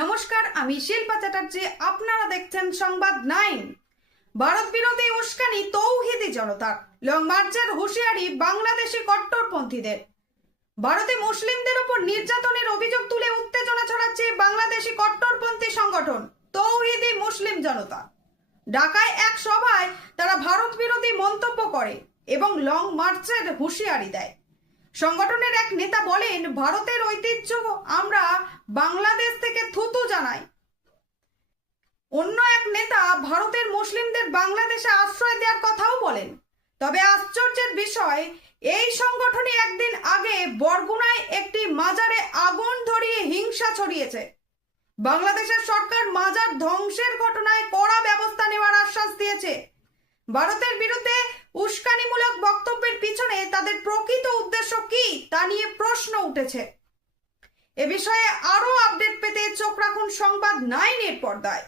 নমস্কার, আমি শিল্পা চ্যাটার্জি। আপনারা দেখছেন সংবাদ 9। ভারত বিরোধী উস্কানি তৌহিদি জনতার, লং মার্চের হুঁশিয়ারি বাংলাদেশি কট্টরপন্থীদের। ভারতে মুসলিমদের উপর নির্যাতনের অভিযোগ তুলে উত্তেজনা ছড়াচ্ছে বাংলাদেশি কট্টরপন্থী সংগঠন তৌহিদি মুসলিম জনতা। ঢাকায় এক সভায় তারা ভারত বিরোধী মন্তব্য করে এবং লং মার্চের হুঁশিয়ারি দেয়। সংগঠনের এক নেতা বলেন, ভারতের ঐতিহ্য আমরা বাংলাদেশ থেকে থুতু জানাই। অন্য এক নেতা ভারতের মুসলিমদের বাংলাদেশে আশ্রয় দেওয়ার কথাও বলেন। তবে আশ্চর্যের বিষয়, এই সংগঠনই একদিন আগে বরগুনায় একটি মাজারে আগুন ধরিয়ে হিংসা ছড়িয়েছে। বাংলাদেশের সরকার মাজার ধ্বংসের ঘটনায় কড়া ব্যবস্থা নেওয়ার আশ্বাস দিয়েছে। ভারতের বিরুদ্ধে উস্কানিমূলক বক্তব্যের পিছনে তাদের প্রকৃত উদ্দেশ্য কি তা নিয়ে প্রশ্ন উঠেছে। এ বিষয়ে আরো আপডেট পেতে চোখ রাখুন সংবাদ 9 এর পর্দায়।